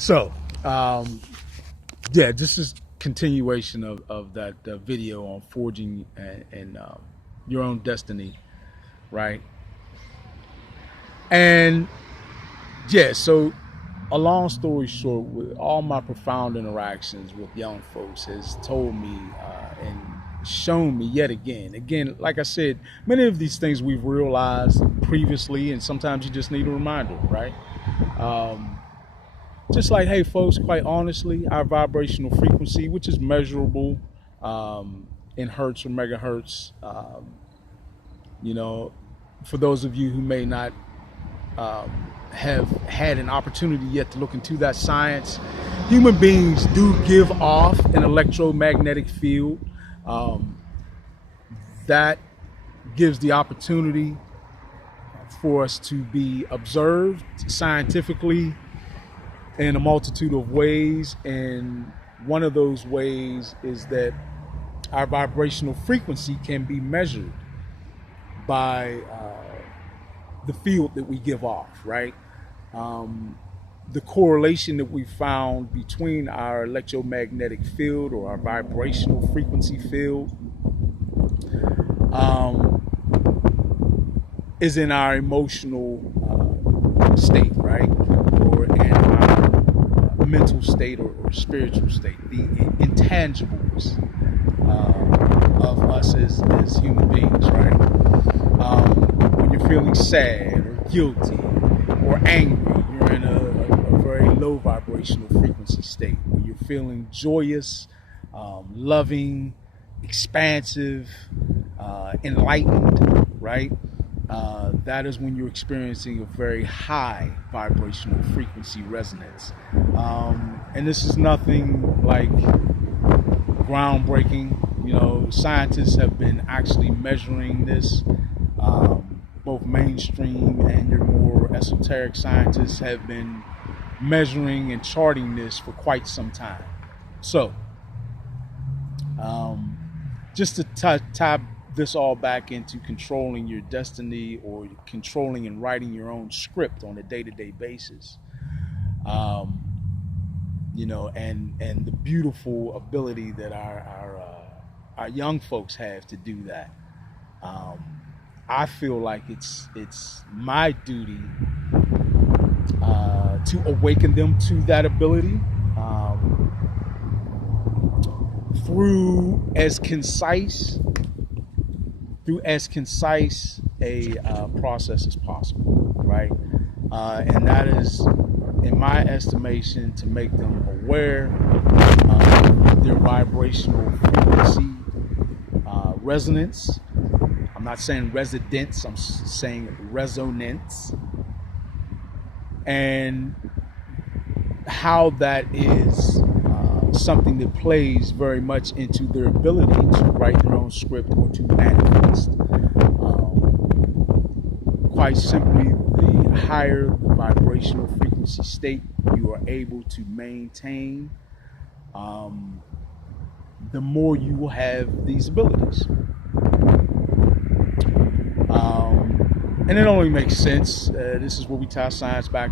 So, yeah, this is continuation of that video on forging and your own destiny, right? And yeah, so a long story short, with all my profound interactions with young folks has told me and shown me yet again, like I said, many of these things we've realized previously, and sometimes you just need a reminder, right? Um, just like, hey, folks, quite honestly, our vibrational frequency, which is measurable in hertz or megahertz, you know, for those of you who may not have had an opportunity yet to look into that science, human beings do give off an electromagnetic field um, that gives the opportunity for us to be observed scientifically in a multitude of ways. And one of those ways is that our vibrational frequency can be measured by the field that we give off, right? The correlation that we found between our electromagnetic field or our vibrational frequency field is in our emotional state, right? Or in our mental state or spiritual state, the intangibles of us as human beings, right? When you're feeling sad or guilty or angry, you're in a very low vibrational frequency state. When you're feeling joyous, loving, expansive, enlightened, right? That is when you're experiencing a very high vibrational frequency resonance. And this is nothing like groundbreaking. You know, scientists have been actually measuring this. Both mainstream and your more esoteric scientists have been measuring and charting this for quite some time. So, just to tie this all back into controlling your destiny or controlling and writing your own script on a day-to-day basis, you know, and the beautiful ability that our young folks have to do that. I feel like it's my duty to awaken them to that ability through as concise a process as possible, right? And that is, in my estimation, to make them aware of their vibrational frequency resonance. I'm not saying residence, I'm saying resonance. And how that is something that plays very much into their ability to write their own script or to manifest. Quite simply, the higher the vibrational frequency state you are able to maintain, the more you will have these abilities. And it only makes sense. This is where we tie science back